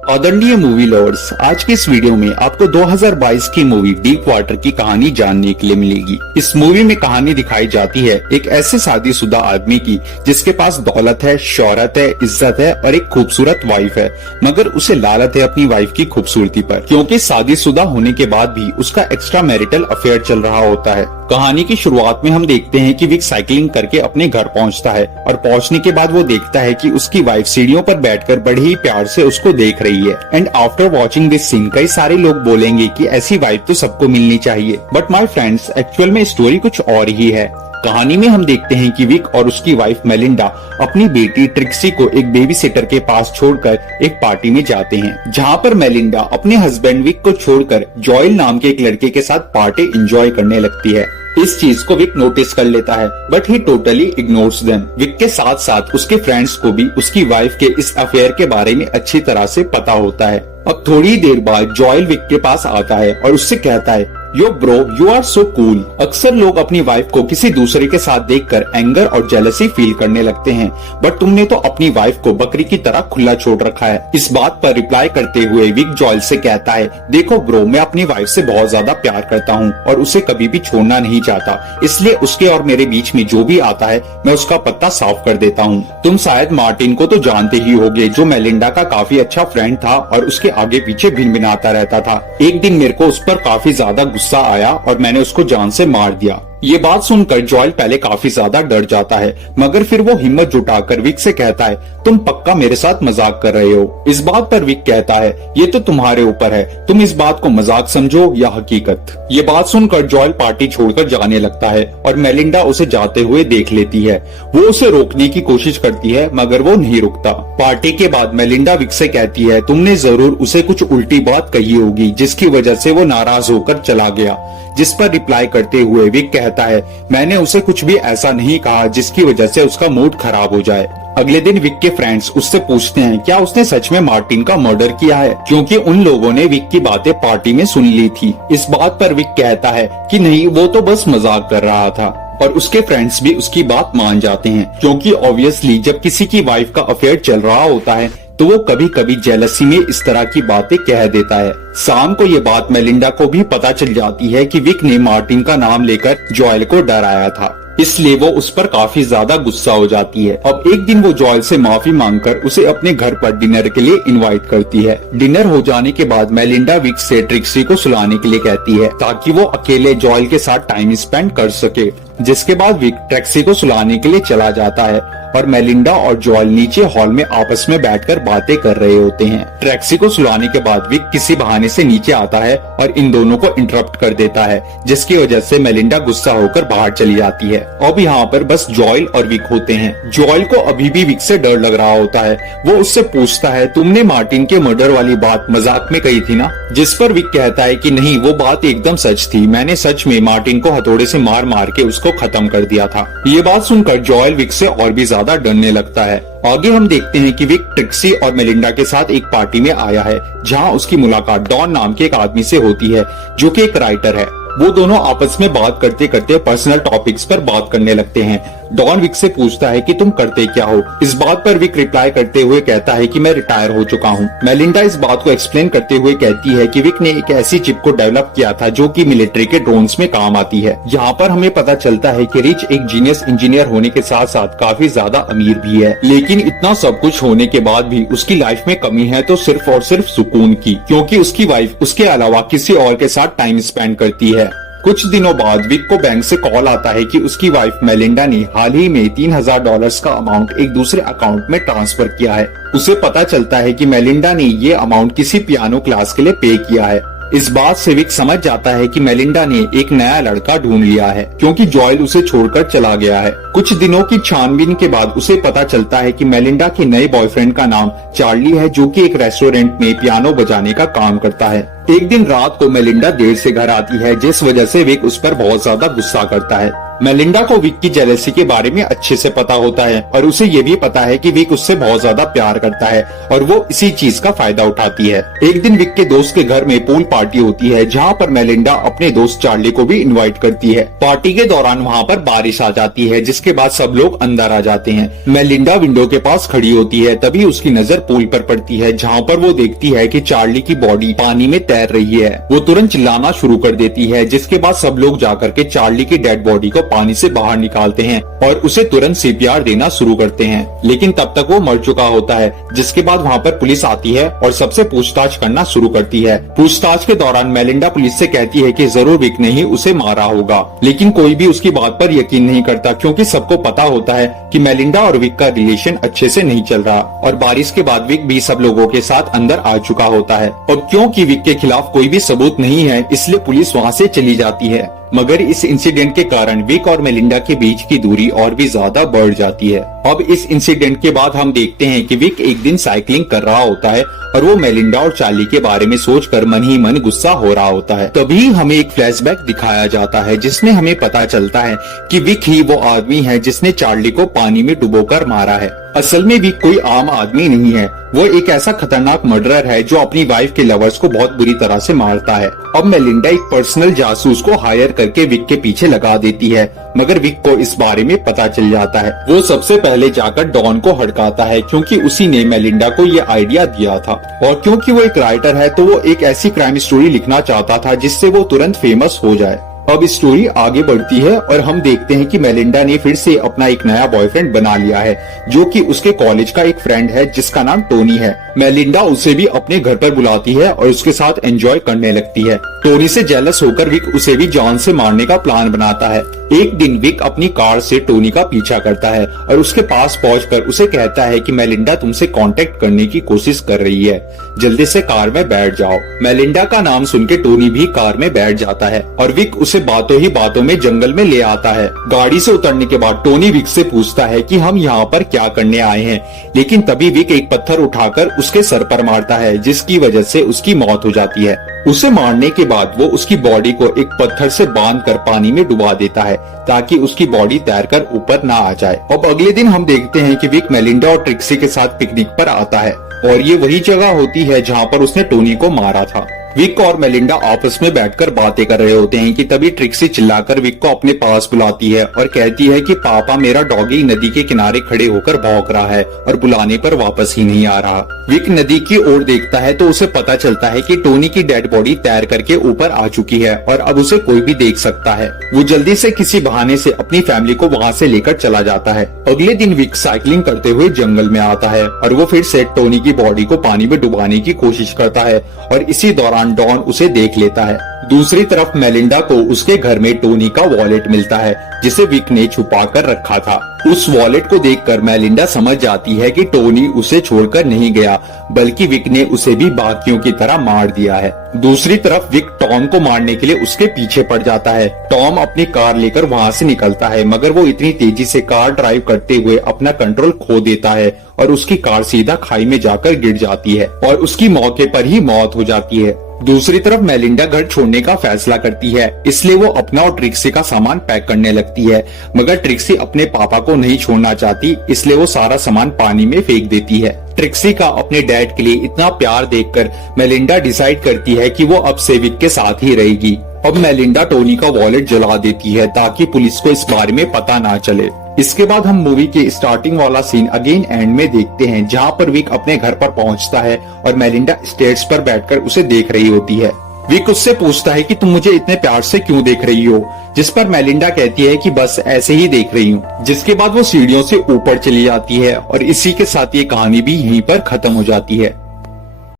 आदरणीय movie lovers, आज के इस वीडियो में आपको 2022 की मूवी डीप वाटर की कहानी जानने के लिए मिलेगी। इस मूवी में कहानी दिखाई जाती है एक ऐसे शादीशुदा आदमी की जिसके पास दौलत है, शोहरत है, इज्जत है और एक खूबसूरत वाइफ है, मगर उसे लालच है अपनी वाइफ की खूबसूरती पर, क्योंकि शादीशुदा होने के बाद भी उसका एक्स्ट्रा मैरिटल अफेयर चल रहा होता है। कहानी की शुरुआत में हम देखते हैं कि विक साइकिलिंग करके अपने घर पहुंचता है और पहुंचने के बाद वो देखता है कि उसकी वाइफ सीढ़ियों पर बैठकर बड़े ही प्यार से उसको देख रही है। And after watching this scene कई सारे लोग बोलेंगे कि ऐसी वाइफ तो सबको मिलनी चाहिए, बट माय फ्रेंड्स, एक्चुअल में स्टोरी कुछ और ही है। कहानी में हम देखते हैं कि विक और उसकी वाइफ मेलिंडा अपनी बेटी ट्रिक्सी को एक बेबी सिटर के पास छोड़कर एक पार्टी में जाते हैं, जहां पर मेलिंडा अपने हस्बैंड विक को छोड़कर जॉयल नाम के एक लड़के के साथ पार्टी एंजॉय करने लगती है। इस चीज को विक नोटिस कर लेता है, but he totally ignores them. विक के साथ साथ उसके फ्रेंड्स को भी उसकी वाइफ के इस अफेयर के बारे में अच्छी तरह से पता होता है। अब थोड़ी देर बाद जॉयल विक के पास आता है और उससे कहता है, yo bro, you are so cool. अक्सर लोग अपनी वाइफ को किसी दूसरे के साथ देखकर एंगर और जेलसी फील करने लगते हैं, बट तुमने तो अपनी वाइफ को बकरी की तरह खुला छोड़ रखा है। इस बात पर रिप्लाई करते हुए विक जॉयल से कहता है, देखो ब्रो, मैं अपनी वाइफ से बहुत ज्यादा प्यार करता हूँ और उसे कभी भी छोड़ना नहीं चाहता, इसलिए उसके और मेरे बीच में जो भी आता है मैं उसका पत्ता साफ कर देता हूँ। तुम शायद मार्टिन को तो जानते ही होगे, जो मेलिंडा का काफी अच्छा फ्रेंड था और उसके आगे पीछे भिनभिनाता रहता था। एक दिन मेरे को उस पर काफी ज्यादा गुस्सा आया और मैंने उसको जान से मार दिया। ये बात सुनकर जॉयल पहले काफी ज्यादा डर जाता है, मगर फिर वो हिम्मत जुटाकर विक से कहता है, तुम पक्का मेरे साथ मजाक कर रहे हो। इस बात पर विक कहता है, ये तो तुम्हारे ऊपर है, तुम इस बात को मजाक समझो या हकीकत। ये बात सुनकर जॉयल पार्टी छोड़कर जाने लगता है और मेलिंडा उसे जाते हुए देख लेती है। वो उसे रोकने की कोशिश करती है, मगर वो नहीं रुकता। पार्टी के बाद मेलिंडा विक से कहती है, तुमने जरूर उसे कुछ उल्टी बात कही होगी जिसकी वजह से वो नाराज होकर चला गया। जिस पर रिप्लाई करते हुए विक कहता है, मैंने उसे कुछ भी ऐसा नहीं कहा जिसकी वजह से उसका मूड खराब हो जाए। अगले दिन विक के फ्रेंड्स उससे पूछते हैं क्या उसने सच में मार्टिन का मर्डर किया है, क्योंकि उन लोगों ने विक की बातें पार्टी में सुन ली थी। इस बात पर विक कहता है कि नहीं, वो तो बस मजाक कर रहा था, और उसके फ्रेंड्स भी उसकी बात मान जाते हैं, क्योंकि ऑब्वियसली जब किसी की वाइफ का अफेयर चल रहा होता है तो वो कभी कभी जेलसी में इस तरह की बातें कह देता है। शाम को ये बात मेलिंडा को भी पता चल जाती है कि विक ने मार्टिन का नाम लेकर जॉयल को डराया था, इसलिए वो उस पर काफी ज्यादा गुस्सा हो जाती है। अब एक दिन वो जॉयल से माफी मांगकर उसे अपने घर पर डिनर के लिए इनवाइट करती है। डिनर हो जाने के बाद मेलिंडा विक से ट्रिक्सी को सुलाने के लिए कहती है, ताकि वो अकेले जॉयल के साथ टाइम स्पेंड कर सके। जिसके बाद विक ट्रिक्सी को सुलाने के लिए चला जाता है और मेलिंडा और जॉयल नीचे हॉल में आपस में बैठकर बातें कर रहे होते हैं। ट्रिक्सी को सुलाने के बाद विक किसी बहाने से नीचे आता है और इन दोनों को इंटरप्ट कर देता है, जिसकी वजह से मेलिंडा गुस्सा होकर बाहर चली जाती है। अब यहाँ पर बस जॉयल और विक होते हैं। जॉयल को अभी भी विक से डर लग रहा होता है। वो उससे पूछता है, तुमने मार्टिन के मर्डर वाली बात मजाक में कही थी ना? जिस पर विक कहता है कि नहीं, वो बात एकदम सच थी, मैंने सच में मार्टिन को हथौड़े से मार मार के उसको खत्म कर दिया था। ये बात सुनकर जॉयल विक से और भी ज्यादा डरने लगता है। आगे हम देखते हैं कि विक ट्रिक्सी और मेलिंडा के साथ एक पार्टी में आया है, जहां उसकी मुलाकात डॉन नाम के एक आदमी से होती है, जो कि एक राइटर है। वो दोनों आपस में बात करते करते पर्सनल टॉपिक्स पर बात करने लगते हैं। डॉन विक से पूछता है कि तुम करते क्या हो? इस बात पर विक रिप्लाई करते हुए कहता है कि मैं रिटायर हो चुका हूँ। मेलिंडा इस बात को एक्सप्लेन करते हुए कहती है कि विक ने एक ऐसी चिप को डेवलप किया था जो कि मिलिट्री के ड्रोन्स में काम आती है। यहाँ पर हमें पता चलता है कि रिच एक जीनियस इंजीनियर होने के साथ साथ काफी ज्यादा अमीर भी है, लेकिन इतना सब कुछ होने के बाद भी उसकी लाइफ में कमी है तो सिर्फ और सिर्फ सुकून की, क्योंकि उसकी वाइफ उसके अलावा किसी और के साथ टाइम स्पेंड करती है। कुछ दिनों बाद विक को बैंक से कॉल आता है कि उसकी वाइफ मेलिंडा ने हाल ही में $3000 का अमाउंट एक दूसरे अकाउंट में ट्रांसफर किया है। उसे पता चलता है कि मेलिंडा ने ये अमाउंट किसी पियानो क्लास के लिए पे किया है। इस बात से विक समझ जाता है कि मेलिंडा ने एक नया लड़का ढूंढ लिया है, क्योंकि जॉयल उसे छोड़कर चला गया है। कुछ दिनों की छानबीन के बाद उसे पता चलता है कि मेलिंडा के नए बॉयफ्रेंड का नाम चार्ली है, जो कि एक रेस्टोरेंट में पियानो बजाने का काम करता है। एक दिन रात को मेलिंडा देर से घर आती है, जिस वजह से विक उस पर बहुत ज्यादा गुस्सा करता है। मेलिंडा को विक की जेलसी के बारे में अच्छे से पता होता है और उसे ये भी पता है कि विक उससे बहुत ज्यादा प्यार करता है और वो इसी चीज का फायदा उठाती है। एक दिन विक के दोस्त के घर में पूल पार्टी होती है जहाँ पर मेलिंडा अपने दोस्त चार्ली को भी इनवाइट करती है। पार्टी के दौरान वहाँ पर बारिश आ जाती है जिसके बाद सब लोग अंदर आ जाते हैं। मेलिंडा विंडो के पास खड़ी होती है, तभी उसकी नजर पूल पर पड़ती है जहाँ पर वो देखती है कि चार्ली की बॉडी पानी में तैर रही है। वो तुरंत चिल्लाना शुरू कर देती है जिसके बाद सब लोग जाकर के चार्ली की डेड बॉडी को पानी से बाहर निकालते हैं और उसे तुरंत सीपीआर देना शुरू करते हैं, लेकिन तब तक वो मर चुका होता है। जिसके बाद वहाँ पर पुलिस आती है और सबसे पूछताछ करना शुरू करती है। पूछताछ के दौरान मेलिंडा पुलिस से कहती है कि जरूर विक ने ही उसे मारा होगा, लेकिन कोई भी उसकी बात पर यकीन नहीं करता क्योंकि सबको पता होता है कि मेलिंडा और विक का रिलेशन अच्छे से नहीं चल रहा और बारिश के बाद विक भी सब लोगों के साथ अंदर आ चुका होता है। और क्योंकि विक के खिलाफ कोई भी सबूत नहीं है इसलिए पुलिस वहाँ से चली जाती है। मगर इस इंसिडेंट के कारण विक और मेलिंडा के बीच की दूरी और भी ज्यादा बढ़ जाती है। अब इस इंसिडेंट के बाद हम देखते हैं कि विक एक दिन साइकिलिंग कर रहा होता है और वो मेलिंडा और चार्ली के बारे में सोचकर मन ही मन गुस्सा हो रहा होता है। तभी हमें एक फ्लैशबैक दिखाया जाता है जिसमें हमें पता चलता है कि विक ही वो आदमी है जिसने चार्ली को पानी में डुबोकर मारा है। असल में विक कोई आम आदमी नहीं है, वो एक ऐसा खतरनाक मर्डरर है जो अपनी वाइफ के लवर्स को बहुत बुरी तरह से मारता है। अब मेलिंडा एक पर्सनल जासूस को हायर करके विक के पीछे लगा देती है, मगर विक को इस बारे में पता चल जाता है। वो सबसे पहले जाकर डॉन को हड़काता है क्योंकि उसी ने मेलिंडा को ये आइडिया दिया था और क्योंकि वो एक राइटर है तो वो एक ऐसी क्राइम स्टोरी लिखना चाहता था जिससे वो तुरंत फेमस हो जाए। अब स्टोरी आगे बढ़ती है और हम देखते हैं कि मेलिंडा ने फिर से अपना एक नया बॉयफ्रेंड बना लिया है जो कि उसके कॉलेज का एक फ्रेंड है जिसका नाम टोनी है। मेलिंडा उसे भी अपने घर पर बुलाती है और उसके साथ एंजॉय करने लगती है। टोनी से जेलस होकर विक उसे भी जान से मारने का प्लान बनाता है। एक दिन विक अपनी कार से टोनी का पीछा करता है और उसके पास पहुंचकर उसे कहता है कि मेलिंडा तुमसे कांटेक्ट करने की कोशिश कर रही है, जल्दी से कार में बैठ जाओ। मेलिंडा का नाम सुन के टोनी भी कार में बैठ जाता है और विक उसे बातों ही बातों में जंगल में ले आता है। गाड़ी से उतरने के बाद टोनी विक से पूछता है कि हम यहाँ पर क्या करने आए हैं, लेकिन तभी विक एक पत्थर उठाकर उसके सर पर मारता है जिसकी वजह से उसकी मौत हो जाती है। उसे मारने के बाद वो उसकी बॉडी को एक पत्थर से बांधकर पानी में डुबा देता है ताकि उसकी बॉडी तैरकर ऊपर ना आ जाए। अब अगले दिन हम देखते हैं कि विक मेलिंडा और ट्रिक्सी के साथ पिकनिक पर आता है और ये वही जगह होती है जहाँ पर उसने टोनी को मारा था। विक और मेलिंडा आपस में बैठकर बातें कर रहे होते हैं कि तभी ट्रिक्सी चिल्लाकर विक को अपने पास बुलाती है और कहती है कि पापा मेरा डॉगी नदी के किनारे खड़े होकर भौंक रहा है और बुलाने पर वापस ही नहीं आ रहा। विक नदी की ओर देखता है तो उसे पता चलता है कि टोनी की डेड बॉडी तैर करके ऊपर आ चुकी है और अब उसे कोई भी देख सकता है। वो जल्दी से किसी बहाने से अपनी फैमिली को वहाँ से लेकर चला जाता है। अगले दिन विक साइकिलिंग करते हुए जंगल में आता है और वो फिर से टोनी की बॉडी को पानी में डुबाने की कोशिश करता है और इसी दौरान डॉन उसे देख लेता है। दूसरी तरफ मेलिंडा को उसके घर में टोनी का वॉलेट मिलता है जिसे विक ने छुपा कर रखा था। उस वॉलेट को देखकर मेलिंडा समझ जाती है कि टोनी उसे छोड़कर नहीं गया बल्कि विक ने उसे भी बाकियों की तरह मार दिया है। दूसरी तरफ विक टॉम को मारने के लिए उसके पीछे पड़ जाता है। टॉम अपनी कार लेकर वहाँ से निकलता है मगर वो इतनी तेजी से कार ड्राइव करते हुए अपना कंट्रोल खो देता है और उसकी कार सीधा खाई में जाकर गिर जाती है और उसकी मौके पर ही मौत हो जाती है। दूसरी तरफ मेलिंडा घर छोड़ने का फैसला करती है, इसलिए वो अपना और ट्रिक्सी का सामान पैक करने लगती है, मगर ट्रिक्सी अपने पापा को नहीं छोड़ना चाहती, इसलिए वो सारा सामान पानी में फेंक देती है। ट्रिक्सी का अपने डैड के लिए इतना प्यार देखकर मेलिंडा डिसाइड करती है कि वो अब से विक के साथ ही रहेगी। अब मेलिंडा टोनी का वॉलेट जला देती है ताकि पुलिस को इस बारे में पता ना चले। इसके बाद हम मूवी के स्टार्टिंग वाला सीन अगेन एंड में देखते हैं जहाँ पर विक अपने घर पर पहुँचता है और मेलिंडा स्टेयर्स पर बैठकर उसे देख रही होती है। विक उससे पूछता है कि तुम मुझे इतने प्यार से क्यों देख रही हो, जिस पर मेलिंडा कहती है कि बस ऐसे ही देख रही हूँ। जिसके बाद वो सीढ़ियों से ऊपर चली जाती है और इसी के साथ ये कहानी भी यहीं पर खत्म हो जाती है।